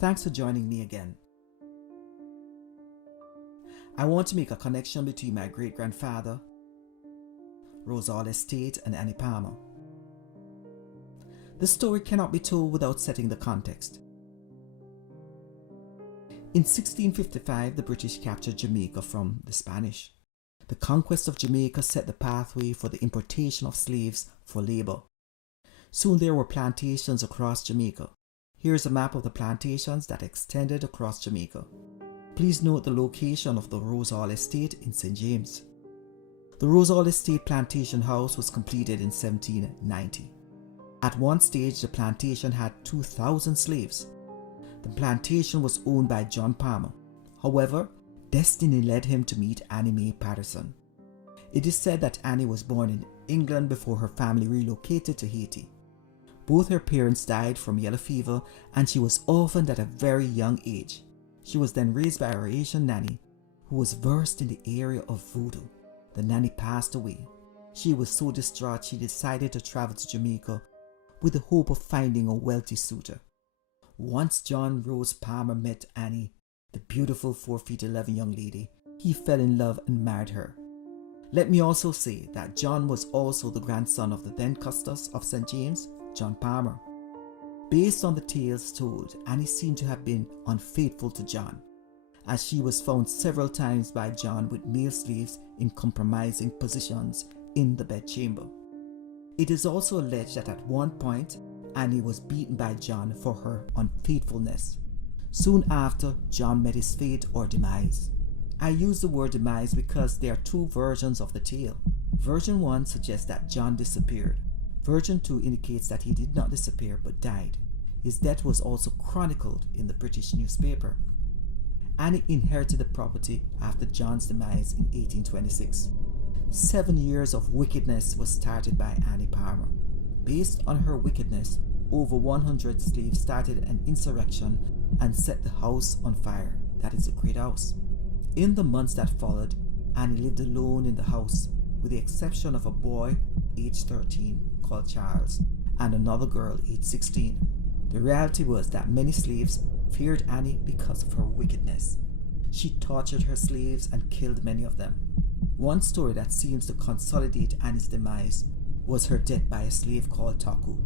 Thanks for joining me again. I want to make a connection between my great-grandfather, Rosal Estate, and Annie Palmer. The story cannot be told without setting the context. In 1655, the British captured Jamaica from the Spanish. The conquest of Jamaica set the pathway for the importation of slaves for labor. Soon there were plantations across Jamaica. Here's a map of the plantations that extended across Jamaica. Please note the location of the Rosal Estate in St. James. The Rosal Estate plantation house was completed in 1790. At one stage, the plantation had 2,000 slaves. The plantation was owned by John Palmer. However, destiny led him to meet Annie Mae Patterson. It is said that Annie was born in England before her family relocated to Haiti. Both her parents died from yellow fever, and she was orphaned at a very young age. She was then raised by her Asian nanny, who was versed in the area of voodoo. The nanny passed away. She was so distraught she decided to travel to Jamaica with the hope of finding a wealthy suitor. Once John Rose Palmer met Annie, the beautiful 4'11" young lady, he fell in love and married her. Let me also say that John was also the grandson of the then Custos of St. James, John Palmer. Based on the tales told, Annie seemed to have been unfaithful to John, as she was found several times by John with male slaves in compromising positions in the bedchamber. It is also alleged that at one point, Annie was beaten by John for her unfaithfulness. Soon after, John met his fate or demise. I use the word demise because there are two versions of the tale. Version 1 suggests that John disappeared. Version 2 indicates that he did not disappear but died. His death was also chronicled in the British newspaper. Annie inherited the property after John's demise in 1826. 7 years of wickedness was started by Annie Palmer. Based on her wickedness, over 100 slaves started an insurrection and set the house on fire. That is a great house. In the months that followed, Annie lived alone in the house, with the exception of a boy aged 13 called Charles and another girl aged 16. The reality was that many slaves feared Annie because of her wickedness. She tortured her slaves and killed many of them. One story that seems to consolidate Annie's demise was her death by a slave called Taku.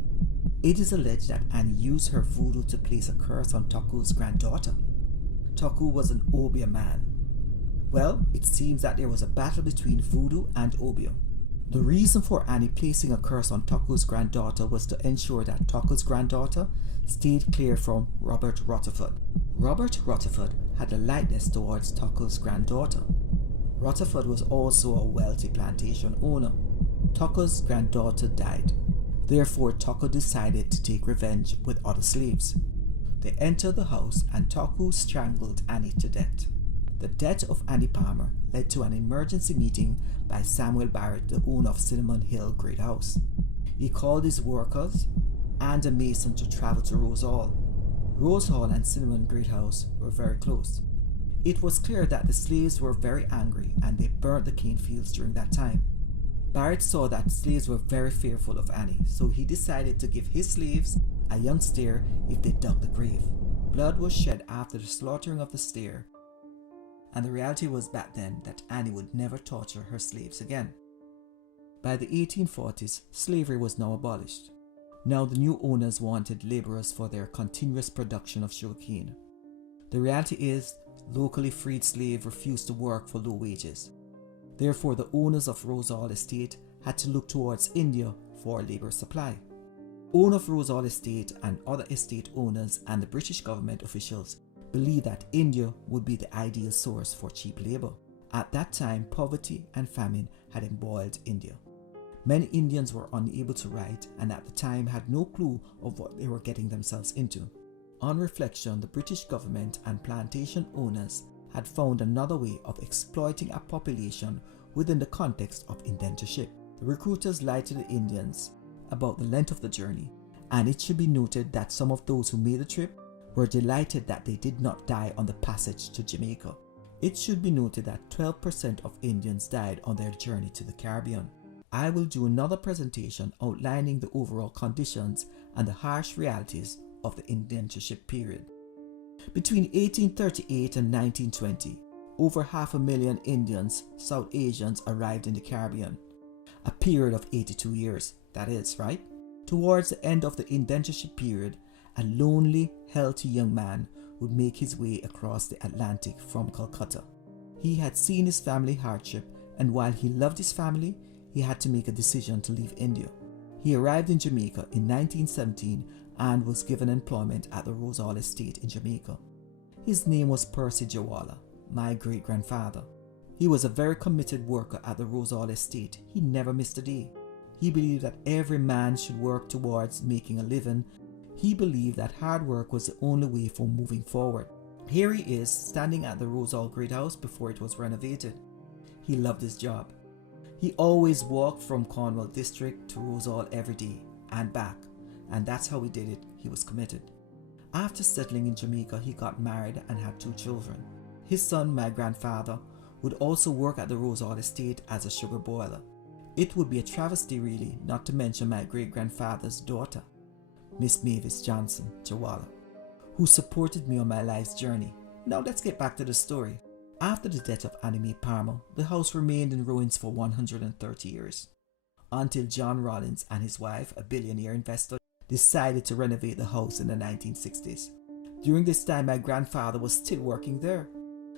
It is alleged that Annie used her voodoo to place a curse on Taku's granddaughter. Taku was an Obia man. Well, it seems that there was a battle between voodoo and Obia. The reason for Annie placing a curse on Taku's granddaughter was to ensure that Taku's granddaughter stayed clear from Robert Rutherford. Robert Rutherford had a likeness towards Taku's granddaughter. Rutherford was also a wealthy plantation owner. Taku's granddaughter died. Therefore, Taku decided to take revenge with other slaves. They entered the house and Taku strangled Annie to death. The death of Annie Palmer led to an emergency meeting by Samuel Barrett, the owner of Cinnamon Hill Great House. He called his workers and a mason to travel to Rose Hall. Rose Hall and Cinnamon Great House were very close. It was clear that the slaves were very angry and they burnt the cane fields during that time. Barrett saw that slaves were very fearful of Annie, so he decided to give his slaves a young steer if they dug the grave. Blood was shed after the slaughtering of the steer, and the reality was back then that Annie would never torture her slaves again. By the 1840s, slavery was now abolished. Now the new owners wanted laborers for their continuous production of sugarcane. The reality is, locally freed slaves refused to work for low wages. Therefore, the owners of Rosal Estate had to look towards India for labor supply. Owner of Rosal Estate and other estate owners and the British government officials believed that India would be the ideal source for cheap labor. At that time, poverty and famine had embroiled India. Many Indians were unable to write and at the time had no clue of what they were getting themselves into. On reflection, the British government and plantation owners had found another way of exploiting a population within the context of indentureship. The recruiters lied to the Indians about the length of the journey, and it should be noted that some of those who made the trip were delighted that they did not die on the passage to Jamaica. It should be noted that 12% of Indians died on their journey to the Caribbean. I will do another presentation outlining the overall conditions and the harsh realities of the indentureship period. Between 1838 and 1920, over 500,000 Indians, South Asians arrived in the Caribbean. A period of 82 years, that is, right? Towards the end of the indentureship period, a lonely, healthy young man would make his way across the Atlantic from Calcutta. He had seen his family hardship, and while he loved his family, he had to make a decision to leave India. He arrived in Jamaica in 1917 and was given employment at the Rose Hall Estate in Jamaica. His name was Percy Jawala, my great-grandfather. He was a very committed worker at the Rose Hall Estate. He never missed a day. He believed that every man should work towards making a living. He believed that hard work was the only way for moving forward. Here he is, standing at the Rose Hall Great House before it was renovated. He loved his job. He always walked from Cornwall District to Rose Hall every day and back, and that's how he did it. He was committed. After settling in Jamaica, he got married and had 2 children. His son, my grandfather, would also work at the Rose Hall Estate as a sugar boiler. It would be a travesty really not to mention my great-grandfather's daughter, Miss Mavis Johnson Jawala, who supported me on my life's journey. Now let's get back to the story. After the death of Annie Mae Palmer, the house remained in ruins for 130 years, until John Rollins and his wife, a billionaire investor, decided to renovate the house in the 1960s. During this time, my grandfather was still working there.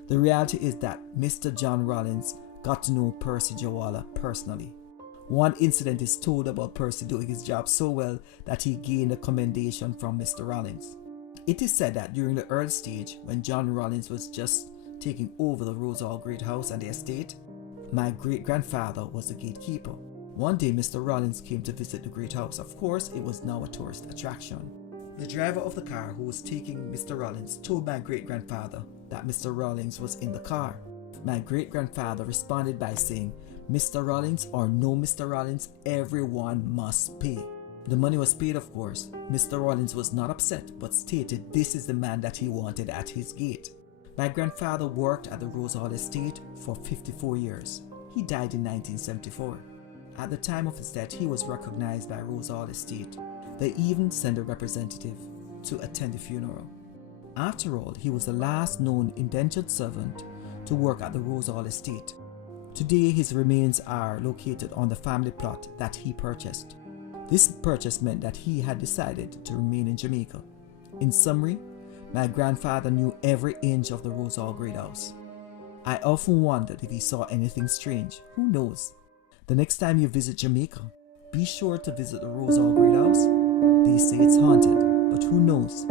The reality is that Mr. John Rollins got to know Percy Jawala personally. One incident is told about Percy doing his job so well that he gained a commendation from Mr. Rollins. It is said that during the early stage, when John Rollins was just taking over the Rose Hall Great House and the estate, my great-grandfather was the gatekeeper. One day Mr. Rollins came to visit the Great House. Of course, it was now a tourist attraction. The driver of the car who was taking Mr. Rollins told my great-grandfather that Mr. Rollins was in the car. My great-grandfather responded by saying, "Mr. Rollins or no Mr. Rollins, everyone must pay." The money was paid, of course. Mr. Rollins was not upset, but stated this is the man that he wanted at his gate. My grandfather worked at the Rose Hall Estate for 54 years. He died in 1974. At the time of his death, he was recognized by Rose Hall Estate. They even sent a representative to attend the funeral. After all, he was the last known indentured servant to work at the Rose Hall Estate. Today, his remains are located on the family plot that he purchased. This purchase meant that he had decided to remain in Jamaica. In summary, my grandfather knew every inch of the Rose Hall Great House. I often wondered if he saw anything strange. Who knows? The next time you visit Jamaica, be sure to visit the Rose Hall Great House. They say it's haunted, but who knows?